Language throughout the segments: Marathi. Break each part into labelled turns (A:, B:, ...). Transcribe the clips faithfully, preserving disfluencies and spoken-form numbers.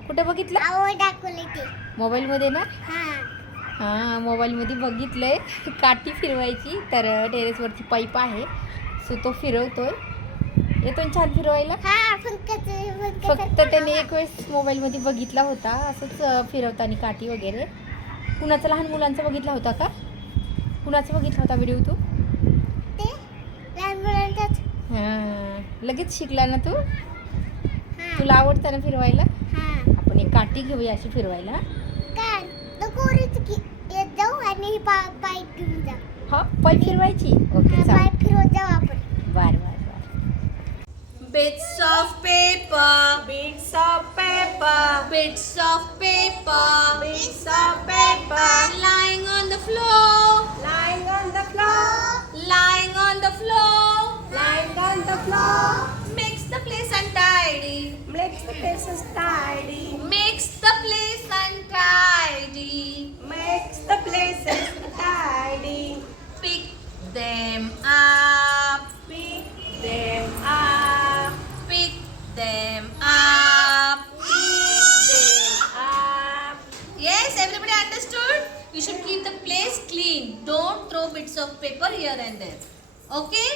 A: कुठे बघितलं?
B: आवड दाखवली ती
A: मोबाईलमध्ये ना?
B: हां
A: हां, मोबाईलमध्ये बघितलंय काठी फिरवायची. तर टेरेसवरती पाईप आहे, सो तो फिरवतोय. येतो ना छान फिरवायला.
B: हां फक्त
A: फक्त त्याने एक वेळेस मोबाईलमध्ये बघितला होता असंच फिरवताना काठी वगैरे. कुणाचा लहान मुलांचा बघितला होता का? कुणाचा बघितला होता व्हिडिओ तू?
B: ते लहान मुलांचाच.
A: हां, लगेच शिकला ना तू?
B: हां
A: तुला आवडतं ना फिरवायला?
B: हां
A: आपण एक काठी घेऊया अशी फिरवायला.
B: काय तर कोरीच की येत जाऊ आणि ही पा पाईप घेऊन जा.
A: हा, पाईप फिरवायची. ओके,
B: हां
A: चालेल.
B: पाईप फिरवत जाऊ आपण.
A: बर बर बर.
C: Bits of paper, bits of paper, bits of paper, bits of paper, lying on the floor, lying on the floor, lying on the floor, lying on the floor, makes the place untidy, makes the place untidy, makes the place untidy, makes the place untidy, pick them up, pick them up, pick them up, pick them up. Yes, everybody understood? You should keep the place clean. Don't throw bits of paper here and there. Okay?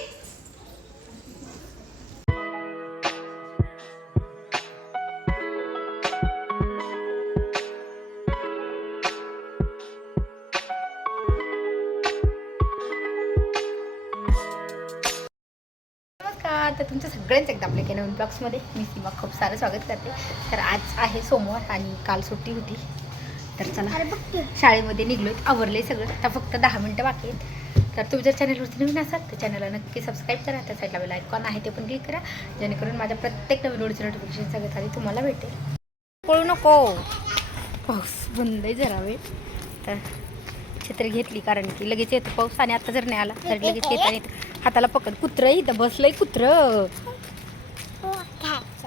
A: नमस्कार. तर तुमचं सगळ्यांचं एकदा आपल्या नवीन ब्लॉग्समध्ये मी सीमा खूप सारं स्वागत करते. तर आज आहे सोमवार आणि काल सुट्टी होती. तर चला
B: अरे बघ की.
A: शाळेमध्ये निघलोय, आवरले सगळं. आता फक्त दहा मिनटं बाकी आहेत. तर तुम्ही जर चॅनलवरती नवीन असाल तर चॅनलला नक्की सबस्क्राईब करा. त्या साईडला बेल आयकॉन आहे ते पण क्लिक करा, जेणेकरून माझ्या प्रत्येक नवीन व्हिडिओची नोटिफिकेशन सगळ्यात आधी तुम्हाला भेटेल. पळू नको, पाऊस बंद आहे जरा वेळ. तर छत्री घेतली कारण की लगेच येतो पाऊस, आणि आता जर नाही आला तर लगेच येता येतं. हाताला पकड. कुत्रं इथं बसलंय, कुत्रं.
B: हो घ्यायचं.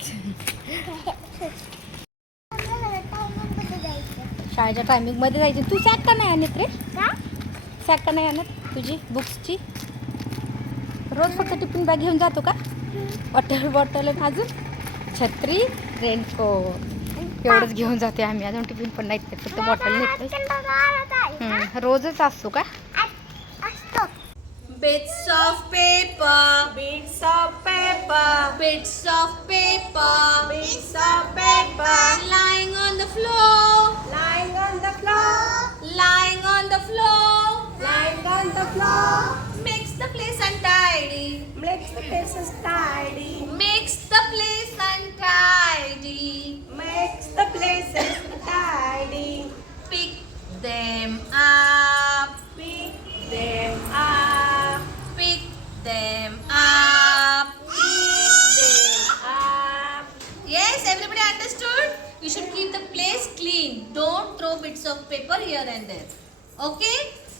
B: टायमिंगमध्ये जायचं.
A: शाळेच्या टायमिंगमध्ये जायचं. तू सॅक का नाही आणत रे?
B: का?
A: सॅक का नाही आणत तुझी बुक्सची? रोज फक्त टिफिन बॅग घेऊन जातो का? वॉटर बॉटल आणि अजून छत्री, रेनकोट एवढंच घेऊन जाते आम्ही. अजून टिफिन पण नाही, फक्त बॉटल नेतोय. रोजच असतो का?
B: असतो.
C: Bits of paper, bits of paper, bits of paper, bits of paper, lying on the floor, lying on the floor, lying on the floor, lying on the floor, makes the place untidy, makes the place untidy, makes the place untidy, makes the place untidy, pick them up, pick them up, pick them up, pick them up. Yes, everybody understood? You should keep the place clean. Don't throw bits of paper here and there. Okay?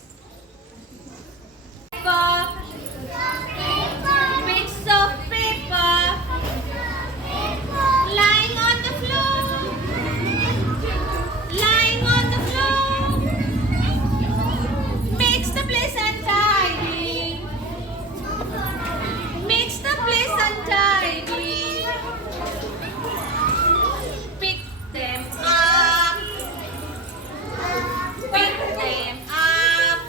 C: Bits of paper lying on the floor, lying on the floor, makes the place untidy, makes the place untidy, pick them up, pick them up,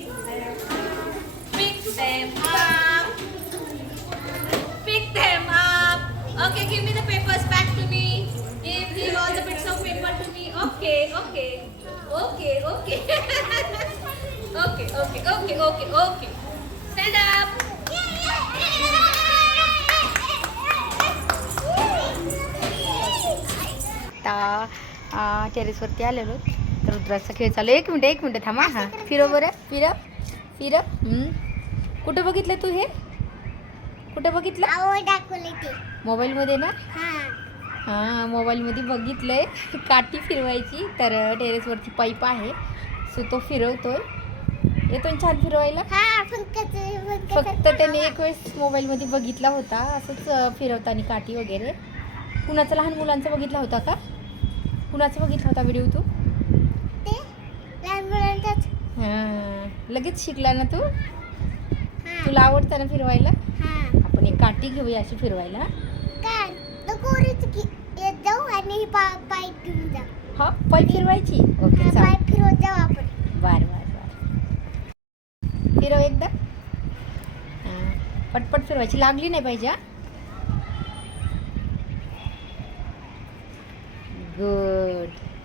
C: pick them up, pick them up. Okay, give me the papers back to me. Give, give all the bits of paper to me. Okay, okay, okay, okay. Okay, okay, okay, okay, okay. Stand up.
A: आता टेरेसवरती आलेलो. तर रुद्राचा खेळ चालू. एक मिनिट एक मिनिट थांबा. हां, फिरव बरं, फिरव फिरव. कुठं बघितलं तू हे? कुठं बघितलं?
B: आवड दाखवली ती
A: मोबाईलमध्ये ना?
B: हां
A: हां, मोबाईलमध्ये बघितलंय काठी फिरवायची. तर टेरेसवरती पाईप आहे, सो तो फिरवतोय. येतो ना छान फिरवायला.
B: हां फक्त
A: फक्त त्याने एक वेळेस मोबाईलमध्ये बघितला होता असंच फिरवताना काठी वगैरे. कुणाचा लहान मुलांचा बघितला होता का? कुणाचा बघितला होता व्हिडिओ तू?
B: ते लहान मुलांचाच.
A: हां, लगेच शिकला ना तू?
B: हां
A: तुला आवडतं ना फिरवायला?
B: हां
A: आपण एक काठी घेऊया अशी फिरवायला.
B: काय तर कोरीच की येत जाऊ आणि ही पा पाय घेऊन जा.
A: हा पाय फिरवायची ओके
B: हा,
A: चाल
B: पाय फिरवत जाऊ आपण.
A: बर बर बर फिरव एकदा हां पटपट फिरवायची लागली नाही पाहिजे हा गुड